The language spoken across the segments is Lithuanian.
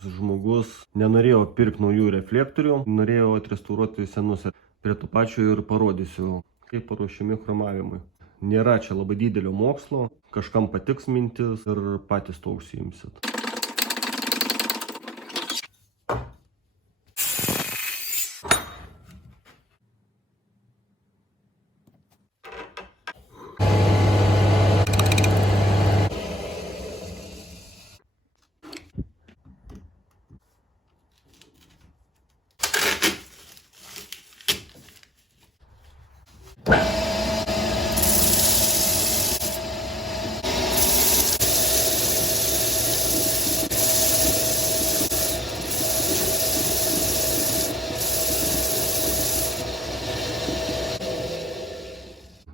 Žmogus nenorėjo pirkti naujų reflektorių, norėjo atrestauruoti senus. Prie to pačio ir parodysiu, kaip paruošiami chromavimui. Nėra čia labai didelio mokslo, kažkam patiks mintis ir patys to užsiimsit.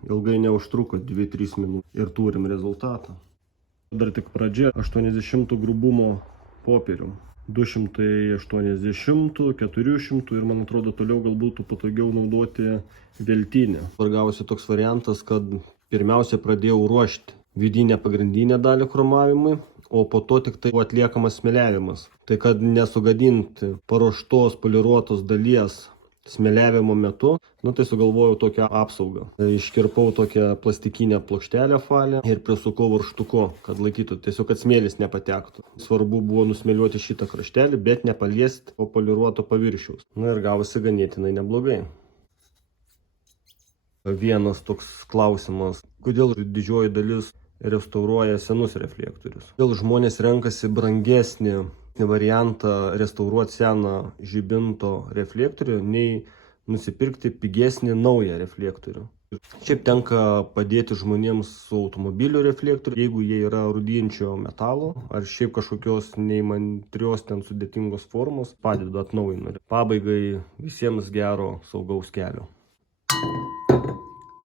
Ilgai neužtruko, 2-3 minutės ir turim rezultatą. Dar tik pradžia, 80 grubumo popierių. 280, 400 ir man atrodo toliau gal būtų patogiau naudoti veltinę. Dabar gavosi toks variantas, kad pirmiausia pradėjau ruošti vidinę pagrindinę dalį chromavimui, o po to tik tai atliekamas smėliavimas. Tai kad nesugadinti paruoštos poliruotos dalies smėliavimo metu, tai sugalvojau tokią apsaugą. Iškirpau tokią plastikinę plokštelę falę ir prisukau varžtuku, kad laikytų, tiesiog kad smėlis nepatektų. Svarbu buvo nusmėliuoti šitą kraštelį, bet nepaliesti poliruoto paviršiaus. Ir gavosi ganėtinai neblogai. Vienas toks klausimas, kodėl didžioji dalis restauruoja senus reflektorius. Kodėl žmonės renkasi brangesnį variantą restauruoti seną žibinto reflektorių, nei nusipirkti pigesnį naują reflektorių. Šiaip tenka padėti žmonėms su automobilių reflektoriu, jeigu jie yra rūdinčio metalo, ar šiaip kažkokios neįmantrios ten sudėtingos formos, padedu atnaujinu. Pabaigai visiems gero saugaus kelio.